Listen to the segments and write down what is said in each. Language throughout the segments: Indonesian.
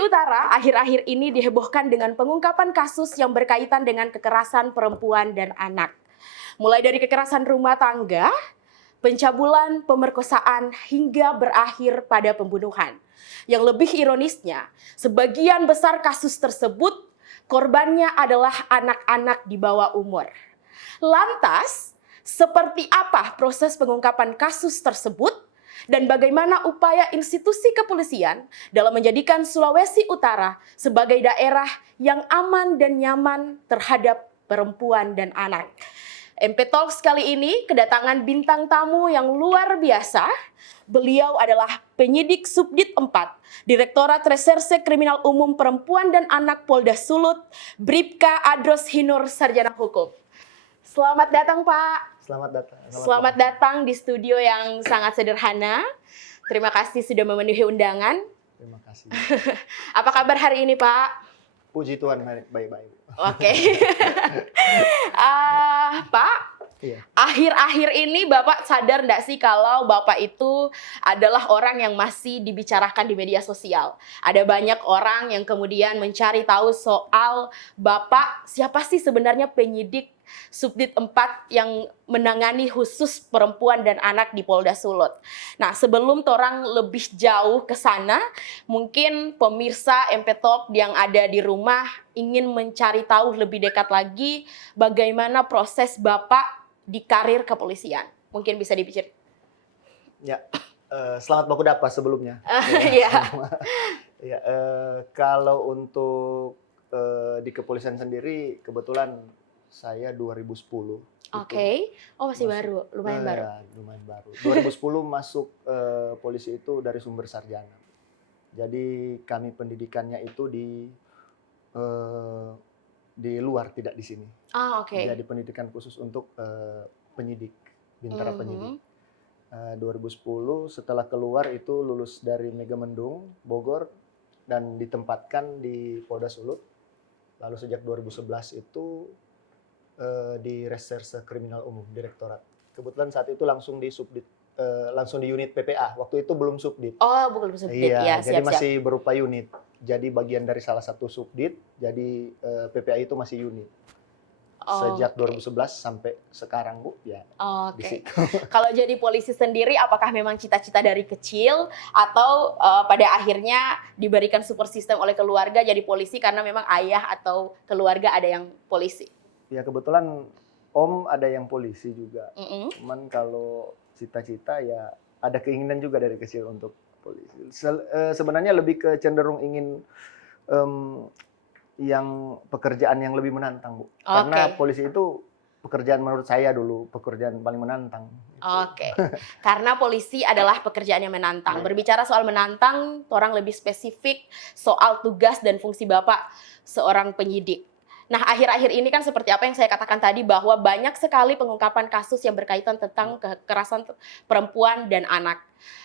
Sulawesi Utara akhir-akhir ini dihebohkan dengan pengungkapan kasus yang berkaitan dengan kekerasan perempuan dan anak. Mulai dari kekerasan rumah tangga, pencabulan, pemerkosaan, hingga berakhir pada pembunuhan. Yang lebih ironisnya, sebagian besar kasus tersebut korbannya adalah anak-anak di bawah umur. Lantas, seperti apa proses pengungkapan kasus tersebut dan bagaimana upaya institusi kepolisian dalam menjadikan Sulawesi Utara sebagai daerah yang aman dan nyaman terhadap perempuan dan anak? MP Talks kali ini kedatangan bintang tamu yang luar biasa. Beliau adalah penyidik Subdit 4, Direktorat Reserse Kriminal Umum Perempuan dan Anak Polda Sulut, Bribka Adros Hinur, Sarjana Hukum. Selamat datang, Pak. Selamat datang di studio yang sangat sederhana. Terima kasih sudah memenuhi undangan. Terima kasih. Apa kabar hari ini, Pak? Puji Tuhan, baik-baik. Oke. Pak, iya. Akhir-akhir ini Bapak sadar nggak sih kalau Bapak itu adalah orang yang masih dibicarakan di media sosial? Ada banyak orang yang kemudian mencari tahu soal Bapak, siapa sih sebenarnya penyidik Subdit 4 yang menangani khusus perempuan dan anak di Polda Sulut. Nah, sebelum orang lebih jauh ke sana, mungkin pemirsa MP Talk yang ada di rumah ingin mencari tahu lebih dekat lagi bagaimana proses Bapak di karir kepolisian. Mungkin bisa dipikir. Ya, selamat baku dapa sebelumnya. Iya. Ya, kalau untuk di kepolisian sendiri, kebetulan saya 2010. Oke. Oh, masih baru, lumayan baru. Ya, lumayan baru. 2010 masuk polisi itu dari sumber sarjana. Jadi kami pendidikannya itu di luar, tidak di sini. Oke. Jadi pendidikan khusus untuk penyidik, bintara penyidik. 2010 setelah keluar itu lulus dari Megamendung, Bogor, dan ditempatkan di Polda Sulut. Lalu sejak 2011 itu di Reserse Kriminal Umum, Direktorat. Kebetulan saat itu langsung di Subdit, langsung di unit PPA. Waktu itu belum Subdit. Oh, belum Subdit. Iya, Ya, jadi masih berupa unit. Jadi bagian dari salah satu Subdit, jadi PPA itu masih unit. Sejak 2011 sampai sekarang, Bu, ya. Oke. Kalau jadi polisi sendiri, apakah memang cita-cita dari kecil atau pada akhirnya diberikan support system oleh keluarga jadi polisi karena memang ayah atau keluarga ada yang polisi? Ya, kebetulan Om ada yang polisi juga. Cuman kalau cita-cita ya ada keinginan juga dari kecil untuk polisi. Sebenarnya lebih ke cenderung ingin yang pekerjaan yang lebih menantang, Bu. Karena polisi itu pekerjaan menurut saya dulu pekerjaan paling menantang. Oke. Karena polisi adalah pekerjaan yang menantang. Berbicara soal menantang, orang lebih spesifik soal tugas dan fungsi Bapak seorang penyidik. Nah, akhir-akhir ini kan seperti apa yang saya katakan tadi bahwa banyak sekali pengungkapan kasus yang berkaitan tentang kekerasan perempuan dan anak.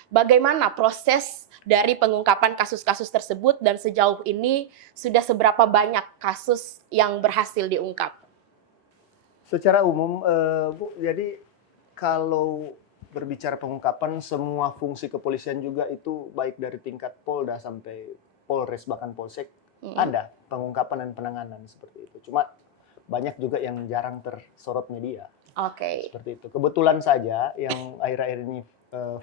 Bagaimana proses dari pengungkapan kasus-kasus tersebut dan sejauh ini sudah seberapa banyak kasus yang berhasil diungkap? Secara umum, Bu, jadi kalau berbicara pengungkapan, semua fungsi kepolisian juga itu baik dari tingkat Polda sampai Polres bahkan Polsek ada pengungkapan dan penanganan seperti itu. Cuma banyak juga yang jarang tersorot media. Seperti itu. Kebetulan saja yang akhir-akhir ini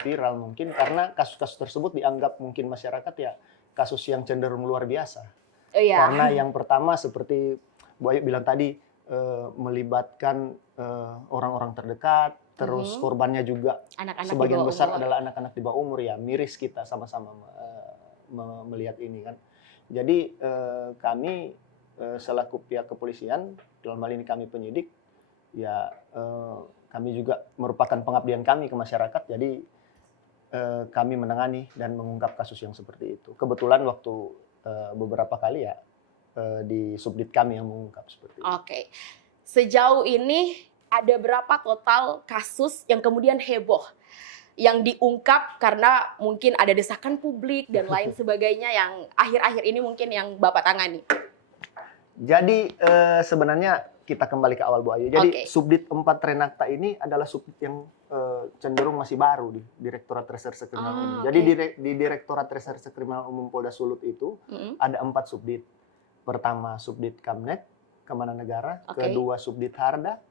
viral mungkin karena kasus-kasus tersebut dianggap mungkin masyarakat ya kasus yang cenderung luar biasa. Karena yang pertama seperti Bu Ayu bilang tadi melibatkan orang-orang terdekat, terus korbannya juga anak-anak sebagian besar adalah anak-anak di bawah umur, ya miris kita sama-sama melihat ini kan. Jadi kami selaku pihak kepolisian, dalam hal ini kami penyidik, ya kami juga merupakan pengabdian kami ke masyarakat, jadi kami menangani dan mengungkap kasus yang seperti itu. Kebetulan waktu beberapa kali ya di subdit kami yang mengungkap seperti itu. Sejauh ini ada berapa total kasus yang kemudian heboh yang diungkap karena mungkin ada desakan publik dan lain sebagainya yang akhir-akhir ini mungkin yang Bapak tangani? Jadi sebenarnya kita kembali ke awal, Bu Ayu. Jadi Subdit 4 Renakta ini adalah subdit yang cenderung masih baru di Direktorat Reserse Kriminal Umum. Jadi di Direktorat Reserse Kriminal Umum Polda Sulut itu ada 4 subdit. Pertama Subdit Kamnet, Keamanan Negara, kedua Subdit Harda,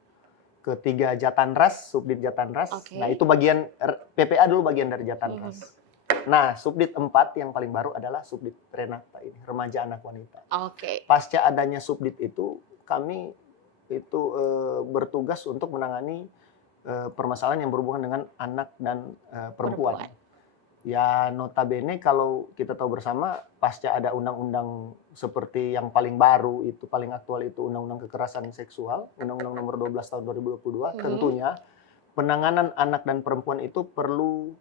ketiga Jatanras, Subdit Jatanras. Nah, itu bagian PPA dulu bagian dari Jatanras. Nah, Subdit 4 yang paling baru adalah Subdit Renata ini, Remaja Anak Wanita. Pasca adanya Subdit itu, kami itu bertugas untuk menangani permasalahan yang berhubungan dengan anak dan perempuan. Ya notabene kalau kita tahu bersama pasca ada undang-undang seperti yang paling baru itu paling aktual itu Undang-Undang Kekerasan Seksual, Undang-Undang Nomor 12 Tahun 2022, tentunya penanganan anak dan perempuan itu perlu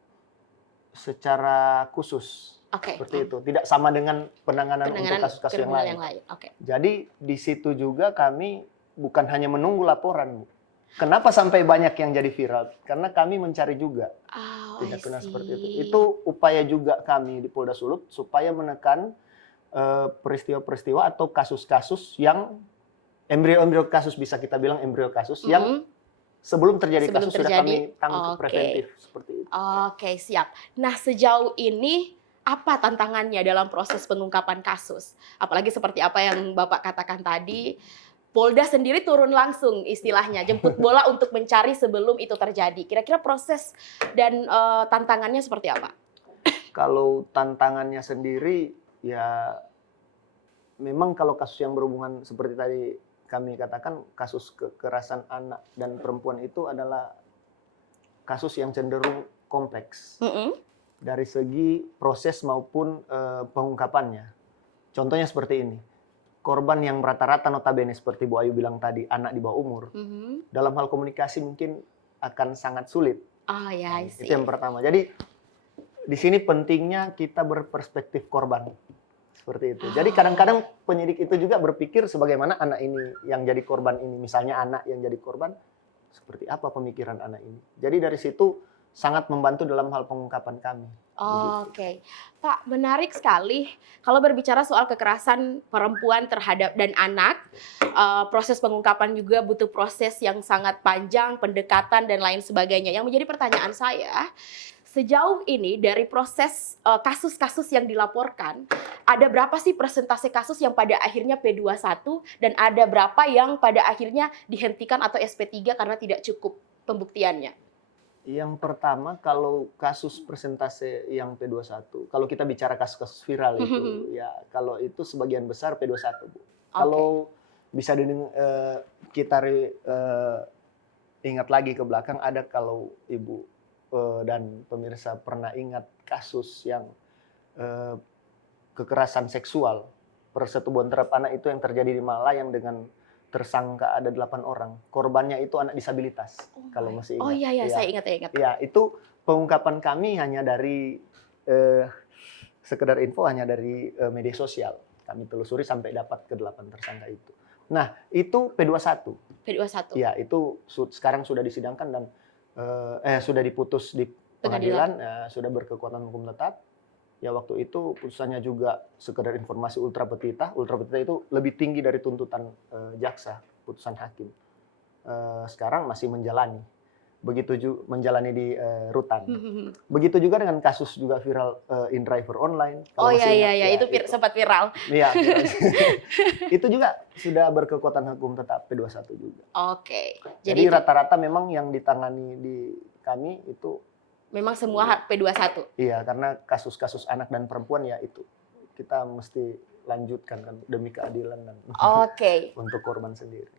secara khusus. Seperti itu. Tidak sama dengan penanganan untuk kasus-kasus yang lain. Jadi di situ juga kami bukan hanya menunggu laporan, Bu. Kenapa sampai banyak yang jadi viral? Karena kami mencari juga tindak pidana seperti itu. Itu upaya juga kami di Polda Sulut supaya menekan peristiwa-peristiwa atau kasus-kasus yang embrio-embrio kasus, bisa kita bilang embrio kasus yang sebelum terjadi kasus sudah kami tangkap preventif seperti itu. Siap. Nah, sejauh ini apa tantangannya dalam proses pengungkapan kasus? Apalagi seperti apa yang Bapak katakan tadi, Polda sendiri turun langsung istilahnya, jemput bola untuk mencari sebelum itu terjadi. Kira-kira proses dan tantangannya seperti apa? Kalau tantangannya sendiri, ya memang kalau kasus yang berhubungan seperti tadi kami katakan, kasus kekerasan anak dan perempuan itu adalah kasus yang cenderung kompleks. Dari segi proses maupun pengungkapannya. Contohnya seperti ini. Korban yang rata-rata notabene seperti Bu Ayu bilang tadi, anak di bawah umur, dalam hal komunikasi mungkin akan sangat sulit. Itu yang pertama. Jadi di sini pentingnya kita berperspektif korban. Seperti itu. Jadi kadang-kadang penyidik itu juga berpikir sebagaimana anak ini yang jadi korban ini. Misalnya anak yang jadi korban, seperti apa pemikiran anak ini. Jadi dari situ sangat membantu dalam hal pengungkapan kami. Pak, menarik sekali. Kalau berbicara soal kekerasan perempuan terhadap dan anak, proses pengungkapan juga butuh proses yang sangat panjang, pendekatan dan lain sebagainya. Yang menjadi pertanyaan saya, sejauh ini dari proses kasus-kasus yang dilaporkan, ada berapa sih persentase kasus yang pada akhirnya P21 dan ada berapa yang pada akhirnya dihentikan atau SP3 karena tidak cukup pembuktiannya? Yang pertama, kalau kasus persentase yang P21, kalau kita bicara kasus-kasus viral itu, ya kalau itu sebagian besar P21, Bu. Kalau bisa kita ingat lagi ke belakang, ada kalau Ibu dan pemirsa pernah ingat kasus yang kekerasan seksual, persetubuhan terhadap anak itu yang terjadi di Malang yang dengan tersangka ada 8 orang. Korbannya itu anak disabilitas. Kalau masih ingat. Saya ingat. Ya, itu pengungkapan kami hanya dari sekedar info hanya dari media sosial. Kami telusuri sampai dapat ke 8 tersangka itu. Nah, itu P21. Ya, itu sekarang sudah disidangkan dan sudah diputus di pengadilan, sudah berkekuatan hukum tetap. Ya waktu itu putusannya juga sekedar informasi ultra petita. Ultra petita itu lebih tinggi dari tuntutan jaksa, putusan hakim. Sekarang masih menjalani. Begitu juga menjalani di rutan. Begitu juga dengan kasus juga viral InDriver online. Itu sempat viral. Iya. Itu juga sudah berkekuatan hukum tetap P21 juga. Jadi rata-rata memang yang ditangani di kami itu memang semua P21? Iya, karena kasus-kasus anak dan perempuan ya itu kita mesti lanjutkan kan demi keadilan dan untuk korban sendiri.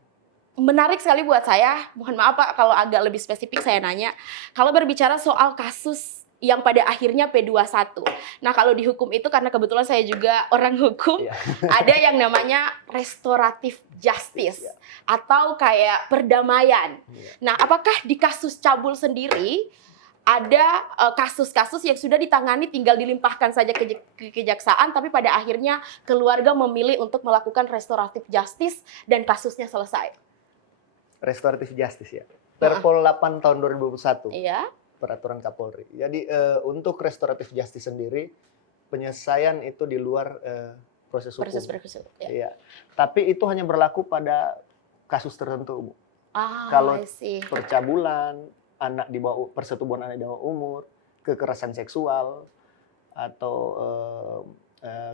Menarik sekali buat saya. Mohon maaf Pak kalau agak lebih spesifik saya nanya. Kalau berbicara soal kasus yang pada akhirnya P21. Nah kalau di hukum itu karena kebetulan saya juga orang hukum, ada yang namanya restoratif justice atau kayak perdamaian. Nah apakah di kasus cabul sendiri ada kasus-kasus yang sudah ditangani tinggal dilimpahkan saja ke kejaksaan tapi pada akhirnya keluarga memilih untuk melakukan restoratif justice dan kasusnya selesai? Restoratif justice ya. Perpol 8 tahun 2021. Iya. Peraturan Kapolri. Jadi untuk restoratif justice sendiri penyelesaian itu di luar proses hukum. Iya. Tapi itu hanya berlaku pada kasus tertentu, Bu. Kalau percabulan anak di bawah persetubuhan anak di bawah umur, kekerasan seksual atau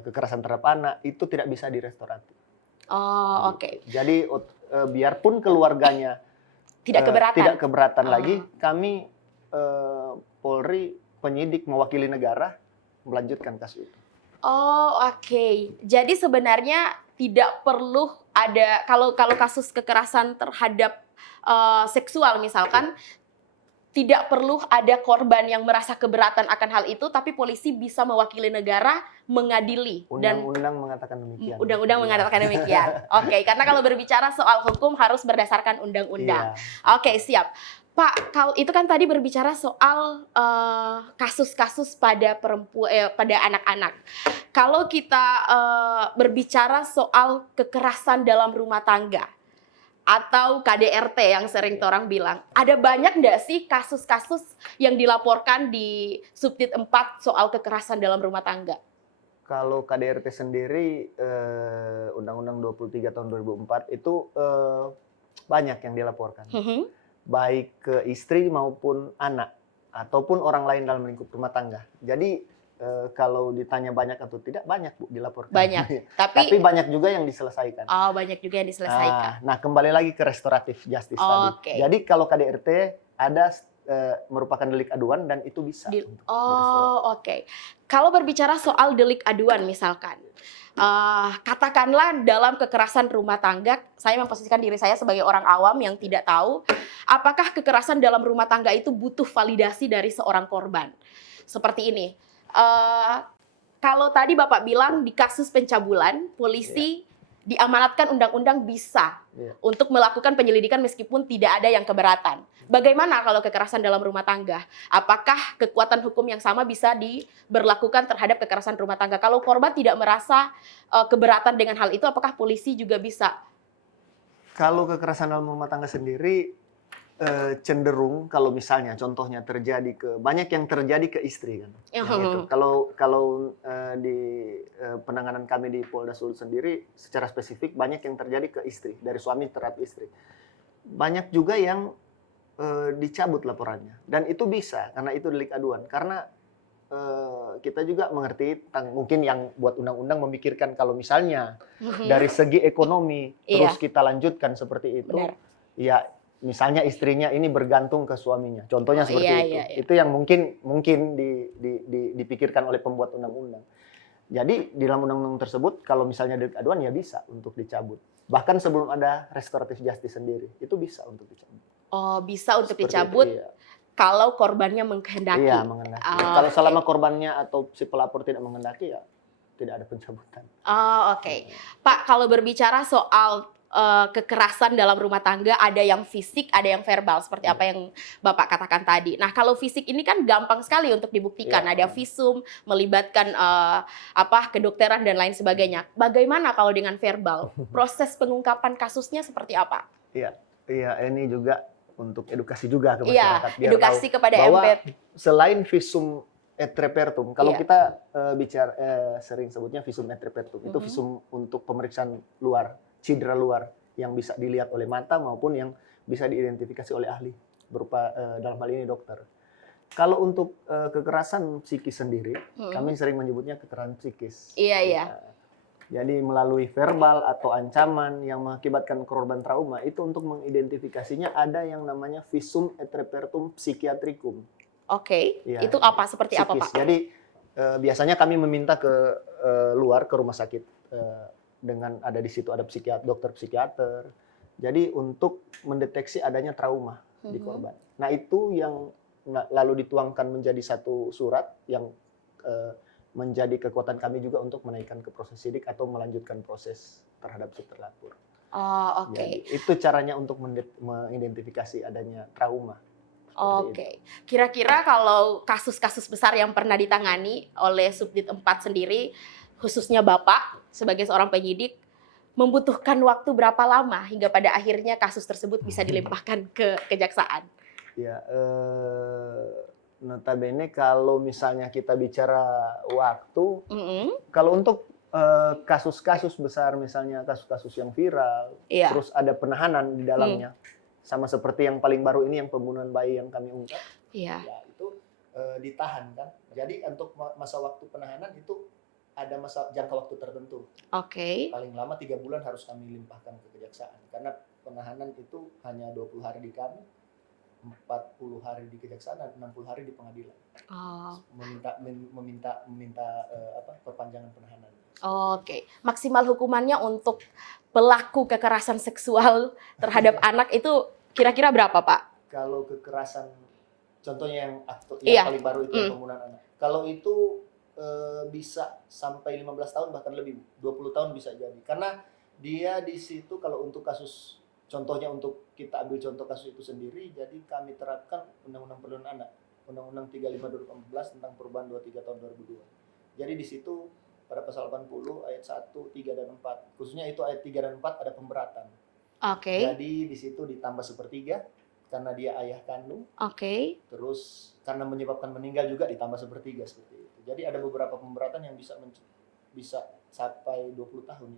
kekerasan terhadap anak itu tidak bisa direstoratif. Oh, oke. Gitu. Jadi biarpun keluarganya Tidak keberatan. tidak keberatan lagi, kami Polri penyidik mewakili negara melanjutkan kasus itu. Oh, oke. Jadi sebenarnya tidak perlu ada kalau kasus kekerasan terhadap seksual misalkan tidak perlu ada korban yang merasa keberatan akan hal itu, tapi polisi bisa mewakili negara mengadili. Dan Undang-undang mengatakan demikian. Undang-undang mengatakan demikian. Oke, karena kalau berbicara soal hukum harus berdasarkan undang-undang. Iya. Oke, siap. Pak, kalau itu kan tadi berbicara soal kasus-kasus pada pada anak-anak. Kalau kita berbicara soal kekerasan dalam rumah tangga atau KDRT yang sering orang bilang, ada banyak nggak sih kasus-kasus yang dilaporkan di Subdit 4 soal kekerasan dalam rumah tangga? Kalau KDRT sendiri, Undang-Undang 23 tahun 2004 itu banyak yang dilaporkan. Baik ke istri maupun anak, ataupun orang lain dalam lingkup rumah tangga. Jadi kalau ditanya banyak atau tidak, banyak Bu dilaporkan. Banyak, tapi banyak juga yang diselesaikan. Oh, banyak juga yang diselesaikan. Nah, kembali lagi ke restoratif justice tadi. Jadi kalau KDRT ada merupakan delik aduan dan itu bisa. Oke. Kalau berbicara soal delik aduan misalkan, katakanlah dalam kekerasan rumah tangga, saya memposisikan diri saya sebagai orang awam yang tidak tahu, apakah kekerasan dalam rumah tangga itu butuh validasi dari seorang korban. Seperti ini. Kalau tadi Bapak bilang di kasus pencabulan, polisi diamanatkan undang-undang bisa untuk melakukan penyelidikan meskipun tidak ada yang keberatan. Bagaimana kalau kekerasan dalam rumah tangga? Apakah kekuatan hukum yang sama bisa diberlakukan terhadap kekerasan rumah tangga? Kalau korban tidak merasa keberatan dengan hal itu, apakah polisi juga bisa? Kalau kekerasan dalam rumah tangga sendiri, cenderung kalau misalnya contohnya banyak yang terjadi ke istri kan. Gitu. Kalau di penanganan kami di Polda Sulut sendiri secara spesifik banyak yang terjadi ke istri, dari suami terhadap istri. Banyak juga yang dicabut laporannya dan itu bisa karena itu delik aduan. Karena kita juga mengerti tentang mungkin yang buat undang-undang memikirkan kalau misalnya dari segi ekonomi terus kita lanjutkan seperti itu. Benar. Ya misalnya istrinya ini bergantung ke suaminya, contohnya seperti itu. Itu yang mungkin dipikirkan oleh pembuat undang-undang. Jadi di dalam undang-undang tersebut kalau misalnya delik aduan ya bisa untuk dicabut. Bahkan sebelum ada restoratif justice sendiri itu bisa untuk dicabut. Oh, bisa untuk dicabut kalau korbannya menghendaki. Iya, menghendaki. Kalau selama korbannya atau si pelapor tidak menghendaki ya tidak ada pencabutan. Oke. Pak, kalau berbicara soal kekerasan dalam rumah tangga, ada yang fisik, ada yang verbal, seperti apa yang Bapak katakan tadi. Nah, kalau fisik ini kan gampang sekali untuk dibuktikan. Ada visum, melibatkan kedokteran dan lain sebagainya. Bagaimana kalau dengan verbal? Proses pengungkapan kasusnya seperti apa? Iya, ini juga untuk edukasi juga ke masyarakat. Biar edukasi kepada bahwa MP. Selain visum et repertum, kalau kita bicara sering sebutnya visum et repertum, itu visum untuk pemeriksaan luar, cedera luar yang bisa dilihat oleh mata maupun yang bisa diidentifikasi oleh ahli berupa dalam hal ini dokter. Kalau untuk kekerasan psikis sendiri, kami sering menyebutnya kekerasan psikis. Iya. Jadi melalui verbal atau ancaman yang mengakibatkan korban trauma itu untuk mengidentifikasinya ada yang namanya visum et repertum psychiatricum. Oke. Itu apa? Seperti psikis. Apa Pak? Jadi biasanya kami meminta ke luar ke rumah sakit dengan ada di situ ada dokter psikiater. Jadi untuk mendeteksi adanya trauma di korban. Nah itu yang lalu dituangkan menjadi satu surat yang menjadi kekuatan kami juga untuk menaikkan ke proses sidik atau melanjutkan proses terhadap si terlapor. Jadi itu caranya untuk mengidentifikasi adanya trauma. Kira-kira kalau kasus-kasus besar yang pernah ditangani oleh Subdit 4 sendiri, khususnya Bapak sebagai seorang penyidik, membutuhkan waktu berapa lama hingga pada akhirnya kasus tersebut bisa dilimpahkan ke kejaksaan? Ya, notabene kalau misalnya kita bicara waktu, kalau untuk kasus-kasus besar misalnya kasus-kasus yang viral, terus ada penahanan di dalamnya, Sama seperti yang paling baru ini yang pembunuhan bayi yang kami ungkap. Iya. Ya itu ditahan kan. Jadi untuk masa waktu penahanan itu ada masa jangka waktu tertentu. Oke. Paling lama 3 bulan harus kami limpahkan ke kejaksaan. Karena penahanan itu hanya 20 hari di kami, 40 hari di kejaksaan, dan 60 hari di pengadilan. Oh. Meminta perpanjangan penahanan. Oke. Maksimal hukumannya untuk pelaku kekerasan seksual terhadap anak itu kira-kira berapa, Pak? Kalau kekerasan, contohnya yang Iya. paling baru itu yang pembunuhan anak. Kalau itu bisa sampai 15 tahun bahkan lebih, 20 tahun bisa jadi. Karena dia di situ kalau untuk kasus, contohnya untuk kita ambil contoh kasus itu sendiri, jadi kami terapkan Undang-Undang Perlindungan Anak, Undang-Undang 35 2014 tentang perubahan 23 tahun 2002. Jadi di situ pada pasal 80 ayat 1, 3 dan 4, khususnya itu ayat 3 dan 4 ada pemberatan. Oke. Jadi di situ ditambah sepertiga karena dia ayah kandung. Oke. Terus karena menyebabkan meninggal juga ditambah sepertiga seperti itu. Jadi ada beberapa pemberatan yang bisa sampai 20 tahun.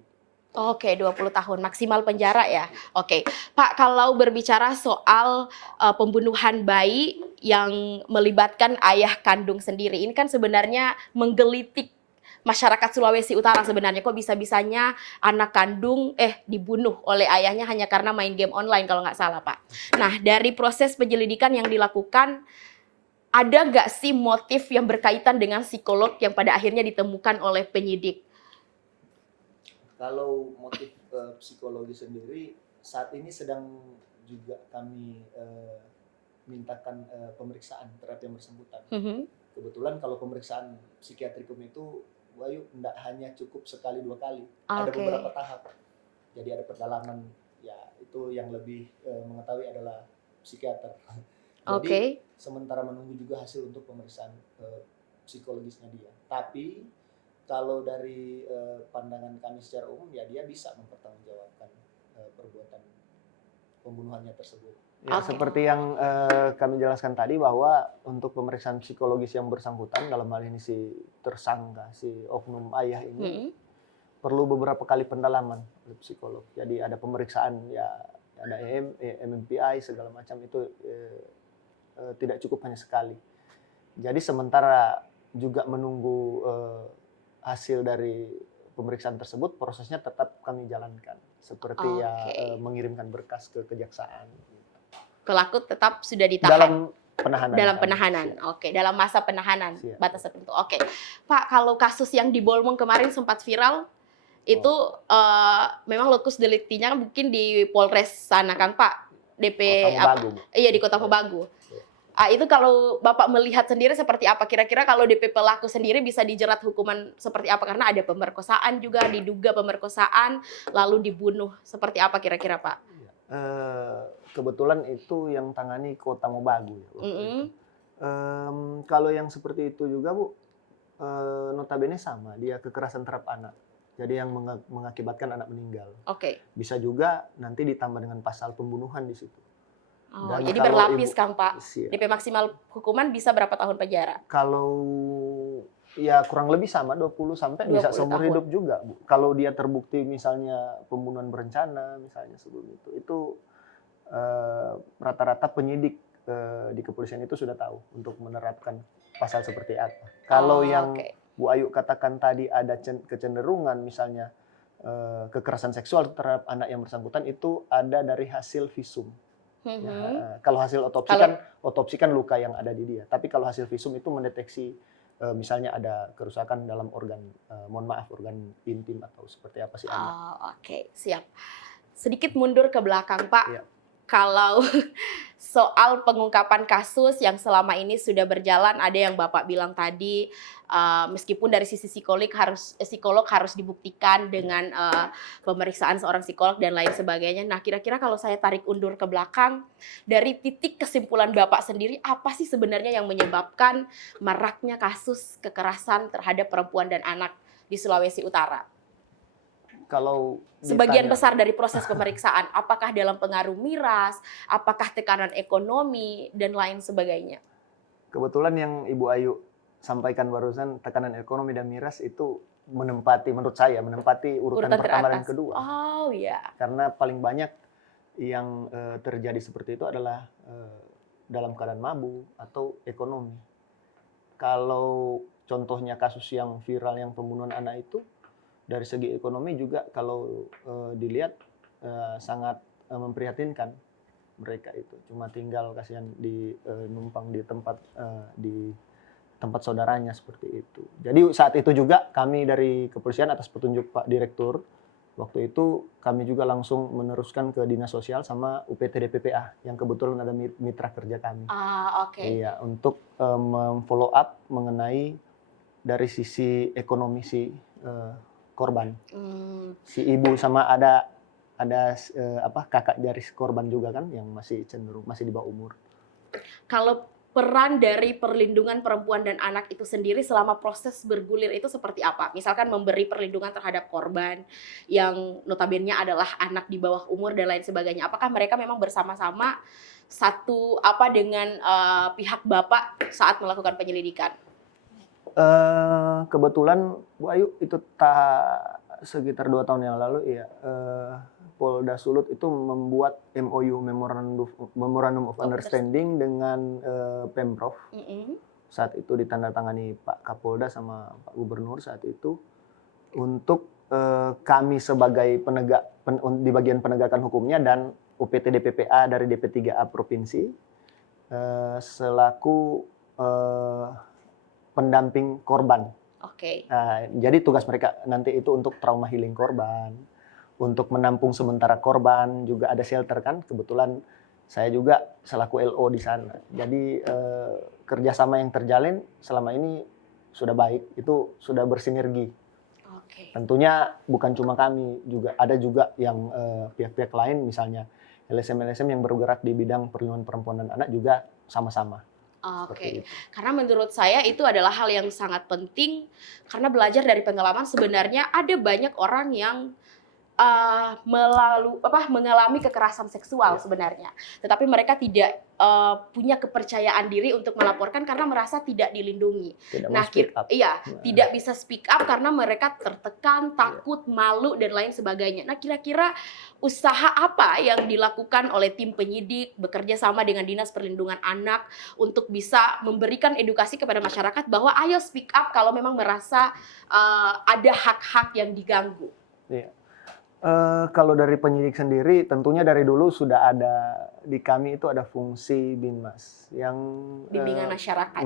Oke, 20 tahun maksimal penjara ya. Oke. Pak, kalau berbicara soal pembunuhan bayi yang melibatkan ayah kandung sendiri, ini kan sebenarnya menggelitik masyarakat Sulawesi Utara sebenarnya. Kok bisa-bisanya anak kandung dibunuh oleh ayahnya hanya karena main game online kalau nggak salah, Pak. Nah, dari proses penyelidikan yang dilakukan, ada nggak sih motif yang berkaitan dengan psikolog yang pada akhirnya ditemukan oleh penyidik? Kalau motif psikologi sendiri, saat ini sedang juga kami mintakan pemeriksaan terhadap yang bersangkutan. Kebetulan kalau pemeriksaan psikiatrikum itu, Wayu, tidak hanya cukup sekali 2 kali. Ada beberapa tahap. Jadi ada pendalaman, ya itu yang lebih mengetahui adalah psikiater. Jadi sementara menunggu juga hasil untuk pemeriksaan psikologisnya dia. Tapi kalau dari pandangan kami secara umum, ya dia bisa mempertanggungjawabkan perbuatan pembunuhannya tersebut. Ya, seperti yang kami jelaskan tadi, bahwa untuk pemeriksaan psikologis yang bersangkutan, dalam hal ini si tersangka, si oknum ayah ini, perlu beberapa kali pendalaman oleh psikolog. Jadi ada pemeriksaan, ya ada MMPI segala macam, itu tidak cukup hanya sekali. Jadi sementara juga menunggu hasil dari pemeriksaan tersebut, prosesnya tetap kami jalankan. Seperti mengirimkan berkas ke kejaksaan. Pelaku tetap sudah ditahan? Dalam penahanan. Oke, dalam masa penahanan. Batas tertentu. Oke. Pak, kalau kasus yang di Bolmong kemarin sempat viral, itu memang lokus deliktinya mungkin di Polres sana kan, Pak? Iya, di Kota Mobagu. Itu kalau Bapak melihat sendiri seperti apa? Kira-kira kalau DP pelaku sendiri bisa dijerat hukuman seperti apa? Karena ada pemerkosaan juga, diduga pemerkosaan, lalu dibunuh. Seperti apa kira-kira, Pak? Kebetulan itu yang tangani Kota Mobagu. Kalau yang seperti itu juga, Bu, notabene sama, dia kekerasan terhadap anak. Jadi yang mengakibatkan anak meninggal. Bisa juga nanti ditambah dengan pasal pembunuhan di situ. Jadi berlapis kan, Pak? DP maksimal hukuman bisa berapa tahun penjara? Kalau ya kurang lebih sama, 20 sampai bisa seumur hidup juga, Bu. Kalau dia terbukti misalnya pembunuhan berencana misalnya sebelum itu rata-rata penyidik di kepolisian itu sudah tahu untuk menerapkan pasal seperti apa. Kalau yang Bu Ayu katakan tadi ada kecenderungan misalnya kekerasan seksual terhadap anak yang bersangkutan, itu ada dari hasil visum. Kalau hasil otopsi kan luka yang ada di dia. Tapi kalau hasil visum itu mendeteksi misalnya ada kerusakan dalam organ, organ intim atau seperti apa sih anak. Siap. Sedikit mundur ke belakang, Pak. Kalau soal pengungkapan kasus yang selama ini sudah berjalan, ada yang Bapak bilang tadi, meskipun dari sisi psikolog harus dibuktikan dengan pemeriksaan seorang psikolog dan lain sebagainya. Nah, kira-kira kalau saya tarik undur ke belakang, dari titik kesimpulan Bapak sendiri, apa sih sebenarnya yang menyebabkan maraknya kasus kekerasan terhadap perempuan dan anak di Sulawesi Utara? Kalau sebagian besar dari proses pemeriksaan, apakah dalam pengaruh miras, apakah tekanan ekonomi, dan lain sebagainya? Kebetulan yang Ibu Ayu sampaikan barusan, tekanan ekonomi dan miras itu menurut saya menempati urutan pertama dan kedua. Oh iya. Karena paling banyak yang terjadi seperti itu adalah dalam keadaan mabuk atau ekonomi. Kalau contohnya kasus yang viral yang pembunuhan anak itu, dari segi ekonomi juga kalau dilihat sangat memprihatinkan. Mereka itu cuma tinggal kasihan di numpang di tempat saudaranya seperti itu. Jadi saat itu juga kami dari kepolisian atas petunjuk Pak Direktur waktu itu kami juga langsung meneruskan ke Dinas Sosial sama UPT DPPA yang kebetulan ada mitra kerja kami. Oke. Iya, untuk memfollow up mengenai dari sisi ekonomi si korban. Si ibu sama ada kakak dari korban juga kan yang masih cenderung masih di bawah umur. Kalau peran dari perlindungan perempuan dan anak itu sendiri selama proses bergulir itu seperti apa? Misalkan memberi perlindungan terhadap korban yang notabene adalah anak di bawah umur dan lain sebagainya. Apakah mereka memang bersama-sama satu dengan pihak bapak saat melakukan penyelidikan? Kebetulan Bu Ayu itu sekitar 2 tahun yang lalu ya Polda Sulut itu membuat MOU Memorandum of Understanding dengan Pemprov. Saat itu ditandatangani Pak Kapolda sama Pak Gubernur saat itu untuk kami sebagai penegak di bagian penegakan hukumnya dan UPT DPPA dari DP3A Provinsi selaku pendamping korban. Oke. Jadi tugas mereka nanti itu untuk trauma healing korban, untuk menampung sementara korban, juga ada shelter kan. Kebetulan saya juga selaku LO di sana. Jadi kerjasama yang terjalin selama ini sudah baik, itu sudah bersinergi. Oke. Tentunya bukan cuma kami, juga ada juga yang pihak-pihak lain, misalnya LSM-LSM yang bergerak di bidang perlindungan perempuan dan anak juga sama-sama. Oke, karena menurut saya itu adalah hal yang sangat penting karena belajar dari pengalaman sebenarnya ada banyak orang yang mengalami kekerasan seksual sebenarnya, tetapi mereka tidak punya kepercayaan diri untuk melaporkan karena merasa tidak dilindungi. Tidak bisa speak up karena mereka tertekan, takut, malu dan lain sebagainya. Nah, kira-kira usaha apa yang dilakukan oleh tim penyidik bekerja sama dengan Dinas Perlindungan Anak untuk bisa memberikan edukasi kepada masyarakat bahwa ayo speak up kalau memang merasa ada hak-hak yang diganggu? Kalau dari penyidik sendiri, tentunya dari dulu sudah ada di kami itu ada fungsi Binmas yang bimbingan masyarakat.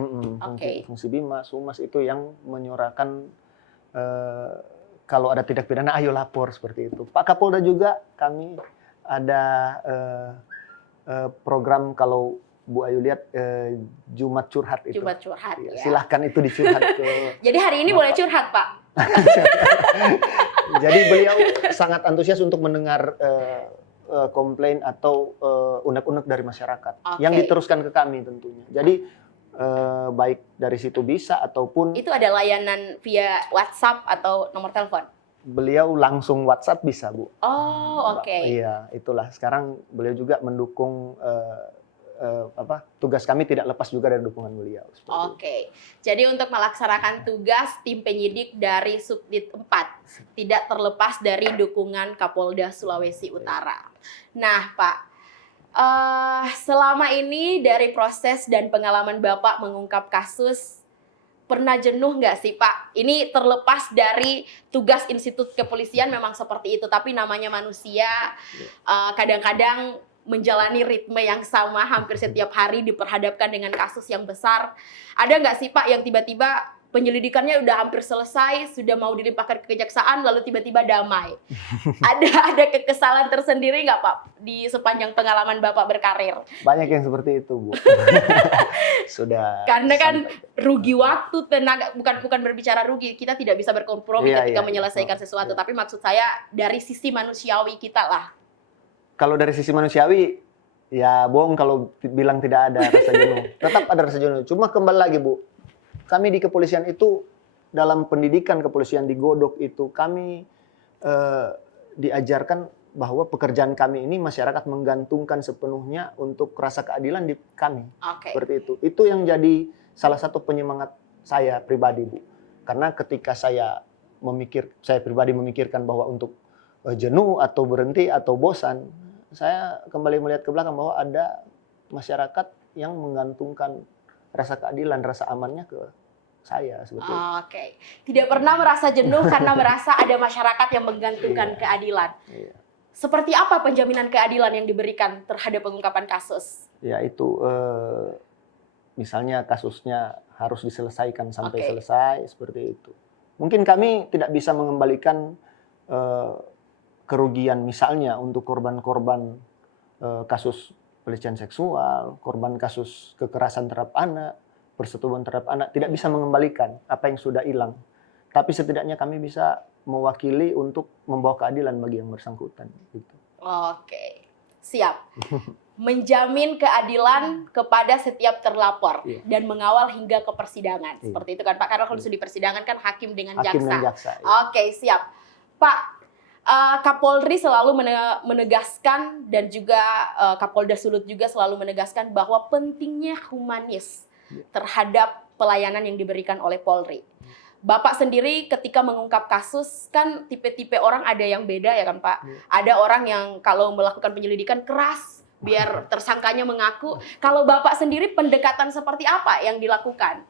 Fungsi Binmas, Humas itu yang menyuarakan kalau ada tindak pidana, ayo lapor seperti itu. Pak Kapolda juga kami ada program kalau Bu Ayu lihat Jumat Curhat itu. Jumat Curhat. Ya. Silahkan itu dicurhat ke. Jadi hari ini boleh curhat, Pak. Jadi beliau sangat antusias untuk mendengar komplain atau unek-unek dari masyarakat yang diteruskan ke kami tentunya. Jadi baik dari situ bisa ataupun itu ada layanan via WhatsApp atau nomor telepon. Beliau langsung WhatsApp bisa, Bu. Iya, itulah. Sekarang beliau juga mendukung tugas kami tidak lepas juga dari dukungan beliau. Jadi untuk melaksanakan tugas tim penyidik dari Subdit 4 tidak terlepas dari dukungan Kapolda Sulawesi Utara. Nah, Pak, selama ini dari proses dan pengalaman Bapak mengungkap kasus, pernah jenuh nggak sih, Pak? Ini terlepas dari tugas institut kepolisian memang seperti itu, tapi namanya manusia kadang-kadang menjalani ritme yang sama hampir setiap hari diperhadapkan dengan kasus yang besar. Ada nggak sih, Pak, yang tiba-tiba penyelidikannya udah hampir selesai, sudah mau dilimpahkan ke kejaksaan, lalu tiba-tiba damai? Ada kekesalan tersendiri nggak, Pak, di sepanjang pengalaman Bapak berkarir? Banyak yang seperti itu, Bu. Sudah. Karena kan rugi waktu, tenaga, bukan berbicara rugi, kita tidak bisa berkompromi ketika menyelesaikan sesuatu, tapi maksud saya dari sisi manusiawi kita lah. Kalau dari sisi manusiawi, ya bohong kalau bilang tidak ada rasa jenuh. Tetap ada rasa jenuh. Cuma kembali lagi, Bu. Kami di kepolisian itu, dalam pendidikan kepolisian di Godok itu, kami diajarkan bahwa pekerjaan kami ini masyarakat menggantungkan sepenuhnya untuk rasa keadilan di kami. Seperti itu. Itu yang jadi salah satu penyemangat saya pribadi, Bu. Karena ketika saya pribadi memikirkan bahwa untuk jenuh atau berhenti atau bosan, saya kembali melihat ke belakang bahwa ada masyarakat yang menggantungkan rasa keadilan, rasa amannya ke saya seperti itu. Oke. Tidak pernah merasa jenuh karena merasa ada masyarakat yang menggantungkan keadilan. Iya. Seperti apa penjaminan keadilan yang diberikan terhadap pengungkapan kasus? Ya itu misalnya kasusnya harus diselesaikan sampai Oke. selesai seperti itu. Mungkin kami tidak bisa mengembalikan kerugian misalnya untuk korban-korban kasus pelecehan seksual, korban kasus kekerasan terhadap anak, persetubuhan terhadap anak, tidak bisa mengembalikan apa yang sudah hilang. Tapi setidaknya kami bisa mewakili untuk membawa keadilan bagi yang bersangkutan. Gitu. Oke, siap. Menjamin keadilan kepada setiap terlapor dan mengawal hingga ke persidangan. Seperti itu kan Pak, karena kalau sudah di persidangan kan hakim dengan Hakim jaksa. dan jaksa. Oke, siap. Pak, Kapolri selalu menegaskan dan juga Kapolda Sulut juga selalu menegaskan bahwa pentingnya humanis terhadap pelayanan yang diberikan oleh Polri. Bapak sendiri ketika mengungkap kasus kan tipe-tipe orang ada yang beda ya kan Pak? Ada orang yang kalau melakukan penyelidikan keras biar tersangkanya mengaku. Kalau Bapak sendiri pendekatan seperti apa yang dilakukan?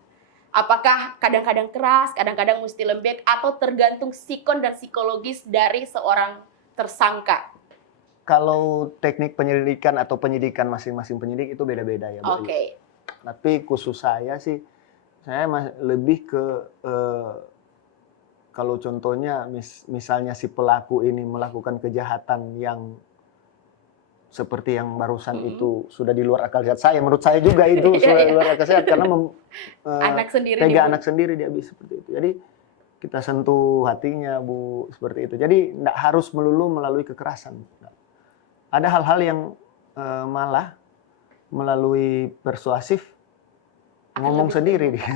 Apakah kadang-kadang keras, kadang-kadang mesti lembek, atau tergantung sikon dan psikologis dari seorang tersangka? Kalau teknik penyelidikan atau penyidikan masing-masing penyidik itu beda-beda ya, Bu. Oke. Tapi khusus saya sih, saya lebih ke kalau contohnya misalnya si pelaku ini melakukan kejahatan yang seperti yang barusan itu sudah di luar akal sehat saya. Menurut saya juga itu sudah di luar akal sehat karena Anak sendiri tega anak sendiri dia bisa seperti itu. Jadi kita sentuh hatinya, Bu, seperti itu. Jadi tidak harus melulu melalui kekerasan. Ada hal-hal yang malah melalui persuasif ngomong sendiri dia.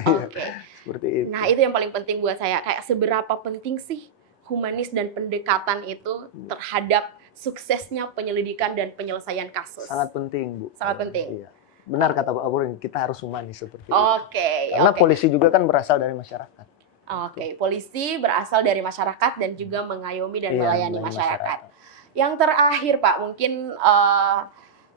Seperti itu. Nah, itu yang paling penting buat saya. Kayak seberapa penting sih humanis dan pendekatan itu terhadap suksesnya penyelidikan dan penyelesaian kasus? Sangat penting, Bu. Sangat penting. Iya. Benar kata Pak Abur, kita harus humanis seperti itu. Oke. Karena polisi juga kan berasal dari masyarakat. Oke, polisi berasal dari masyarakat dan juga mengayomi dan melayani masyarakat. Yang terakhir Pak, mungkin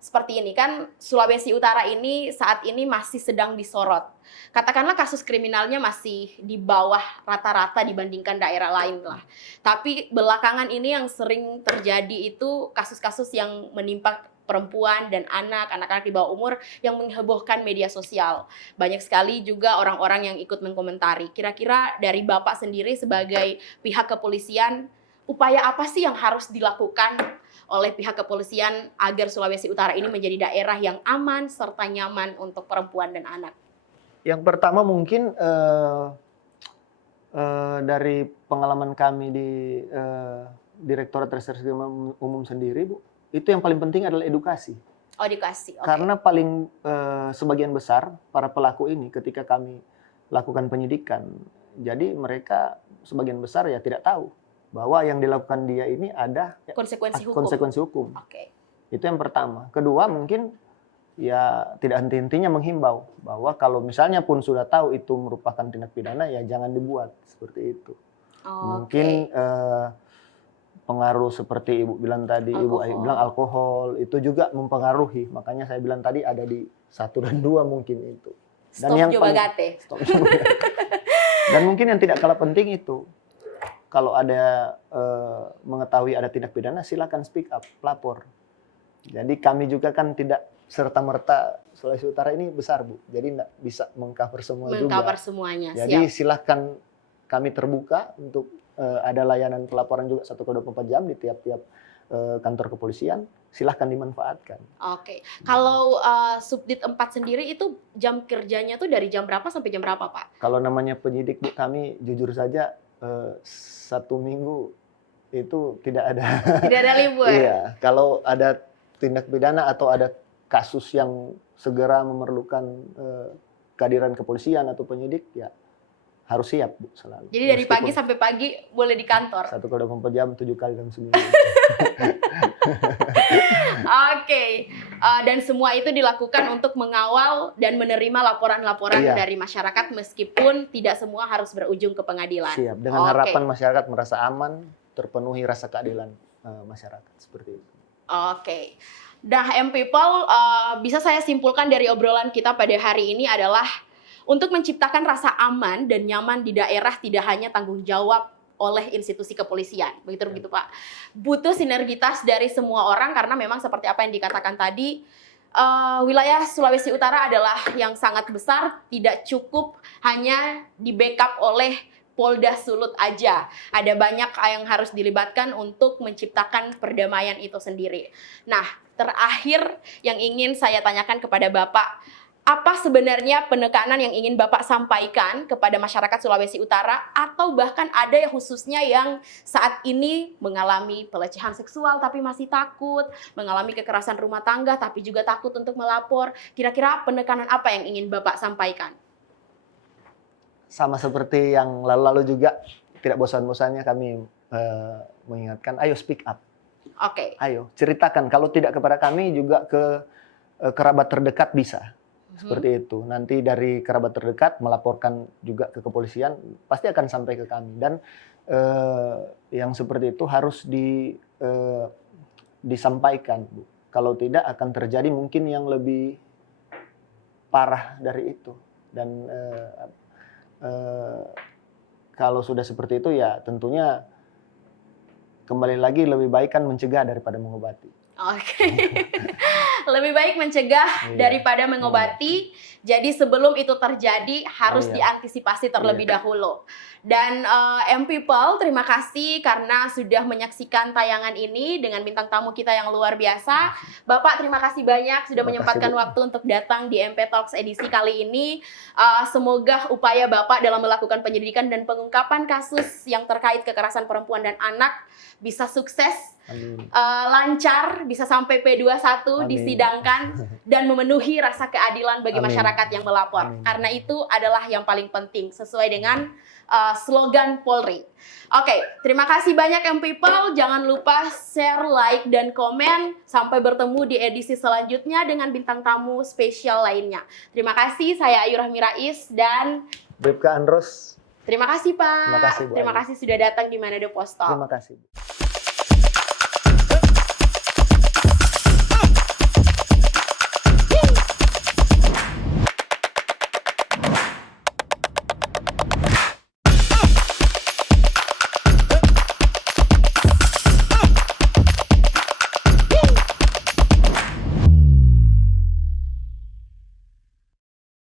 seperti ini kan Sulawesi Utara ini saat ini masih sedang disorot. Katakanlah kasus kriminalnya masih di bawah rata-rata dibandingkan daerah lain lah. Tapi belakangan ini yang sering terjadi itu kasus-kasus yang menimpa perempuan dan anak-anak di bawah umur yang menghebohkan media sosial. Banyak sekali juga orang-orang yang ikut mengkomentari. Kira-kira dari Bapak sendiri sebagai pihak kepolisian, upaya apa sih yang harus dilakukan oleh pihak kepolisian agar Sulawesi Utara ini menjadi daerah yang aman serta nyaman untuk perempuan dan anak? Yang pertama mungkin dari pengalaman kami di Direktorat Reserse Umum sendiri, Bu, itu yang paling penting adalah edukasi. Oh, edukasi. Okay. Karena paling sebagian besar para pelaku ini ketika kami lakukan penyidikan, jadi mereka sebagian besar ya tidak tahu bahwa yang dilakukan dia ini ada konsekuensi hukum. Okay. Itu yang pertama. Kedua mungkin ya tidak henti-hentinya menghimbau bahwa kalau misalnya pun sudah tahu itu merupakan tindak pidana ya jangan dibuat seperti itu. Mungkin pengaruh seperti Ibu bilang tadi, Ibu Ayu bilang alkohol itu juga mempengaruhi. Makanya saya bilang tadi ada di 1 dan 2 mungkin itu. Dan yang dan mungkin yang tidak kalah penting itu kalau ada mengetahui ada tindak pidana, silakan speak up, lapor. Jadi kami juga kan tidak serta-merta Sulawesi Utara ini besar, Bu. Jadi tidak bisa mengcover semua juga. Mengcover semuanya, jadi silakan kami terbuka untuk ada layanan pelaporan juga 1x24 jam di tiap-tiap kantor kepolisian. Silahkan dimanfaatkan. Oke. Kalau Subdit 4 sendiri itu jam kerjanya tuh dari jam berapa sampai jam berapa, Pak? Kalau namanya penyidik, Bu, kami jujur saja 1 minggu itu tidak ada. Tidak ada libur. Iya, kalau ada tindak pidana atau ada kasus yang segera memerlukan kehadiran kepolisian atau penyidik, ya harus siap, Bu, selalu. Jadi dari pagi sampai pagi boleh di kantor? 1x24 jam, 7 kali dalam seminggu. Oke. Dan semua itu dilakukan untuk mengawal dan menerima laporan-laporan dari masyarakat meskipun tidak semua harus berujung ke pengadilan. Siap, dengan harapan masyarakat merasa aman, terpenuhi rasa keadilan masyarakat, seperti itu. Oke. Nah, M-People, bisa saya simpulkan dari obrolan kita pada hari ini adalah untuk menciptakan rasa aman dan nyaman di daerah tidak hanya tanggung jawab oleh institusi kepolisian. Begitu Pak. Butuh sinergitas dari semua orang karena memang seperti apa yang dikatakan tadi, wilayah Sulawesi Utara adalah yang sangat besar, tidak cukup hanya di backup oleh Polda Sulut aja. Ada banyak yang harus dilibatkan untuk menciptakan perdamaian itu sendiri. Nah, terakhir yang ingin saya tanyakan kepada Bapak, apa sebenarnya penekanan yang ingin Bapak sampaikan kepada masyarakat Sulawesi Utara atau bahkan ada yang khususnya yang saat ini mengalami pelecehan seksual tapi masih takut, mengalami kekerasan rumah tangga tapi juga takut untuk melapor. Kira-kira penekanan apa yang ingin Bapak sampaikan? Sama seperti yang lalu-lalu juga, tidak bosan-bosannya kami mengingatkan, ayo speak up. Oke. Ayo, ceritakan. Kalau tidak kepada kami, juga ke kerabat terdekat bisa. Seperti itu. Nanti dari kerabat terdekat melaporkan juga ke kepolisian, pasti akan sampai ke kami. Dan yang seperti itu harus disampaikan, Bu. Kalau tidak akan terjadi mungkin yang lebih parah dari itu. Dan kalau sudah seperti itu ya tentunya kembali lagi lebih baik kan mencegah daripada mengobati. Oke. Lebih baik mencegah daripada mengobati. Jadi sebelum itu terjadi harus diantisipasi terlebih dahulu. Dan M-People, terima kasih karena sudah menyaksikan tayangan ini dengan bintang tamu kita yang luar biasa. Bapak, terima kasih banyak sudah menyempatkan waktu untuk datang di MP Talks edisi kali ini. Semoga upaya Bapak dalam melakukan penyelidikan dan pengungkapan kasus yang terkait kekerasan perempuan dan anak bisa sukses. Lancar, bisa sampai P21 disidangkan dan memenuhi rasa keadilan bagi masyarakat yang melapor. Karena itu adalah yang paling penting sesuai dengan slogan Polri. Oke, terima kasih banyak M-People. Jangan lupa share, like, dan komen. Sampai bertemu di edisi selanjutnya dengan bintang tamu spesial lainnya. Terima kasih, saya Ayu Rahmi Rais dan Bribka Andros. Terima kasih Pak. Terima kasih, Bu Terima Ayu. kasih sudah datang di Manado Post Talk. Terima kasih.